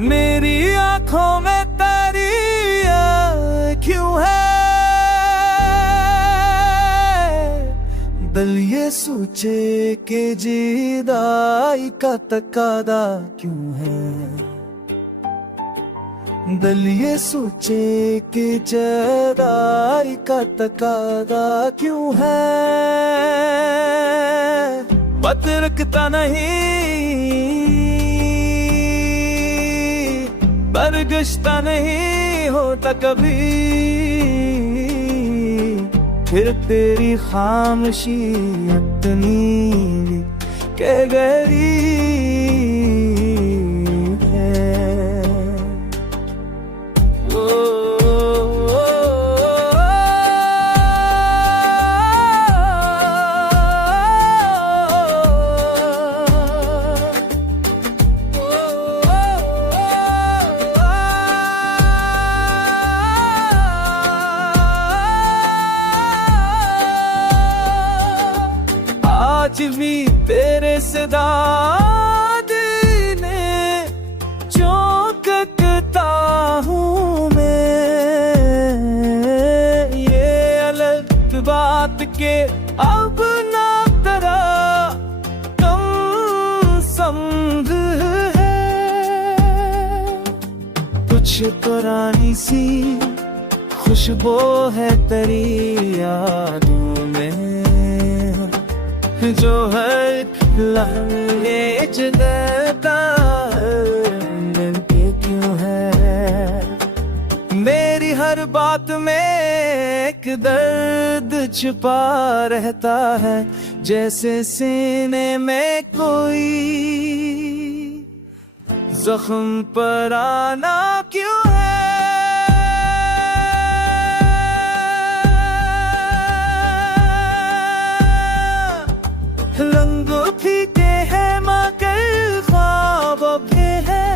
मेरी आंखों में तेरी क्यों है, दिल ये सोचे कि जुदाई का तकादा क्यों है, दिल ये सोचे कि जुदाई का तकादा क्यों है। पता रखता नहीं, बरगश्ता नहीं होता कभी, फिर तेरी खामोशी इतनी के गरीब है। आज भी तेरे सदाद ने चौंकता हूँ मैं, ये अलग बात के अब ना तेरा कम समझ है। कुछ पुरानी सी खुशबू है तेरी यादों में, जो है लम्हे जगता क्यों है। मेरी हर बात में एक दर्द छुपा रहता है, जैसे सीने में कोई जख्म पर आना क्यों है। रंगों फीके हैं मगर ख्वाब भी है,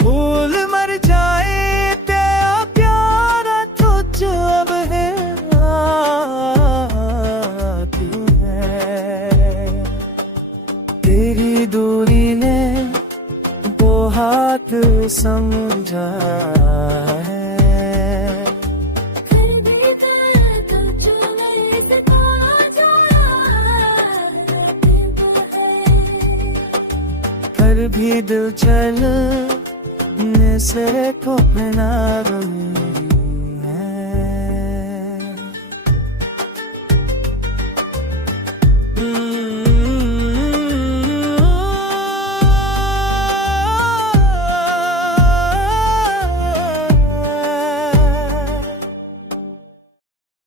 फूल मर जाए तेरा प्यारा तुझ अब है तू है। तेरी दूरी ने वो हाथ समझा है, फिर भी दिल चलने से को ना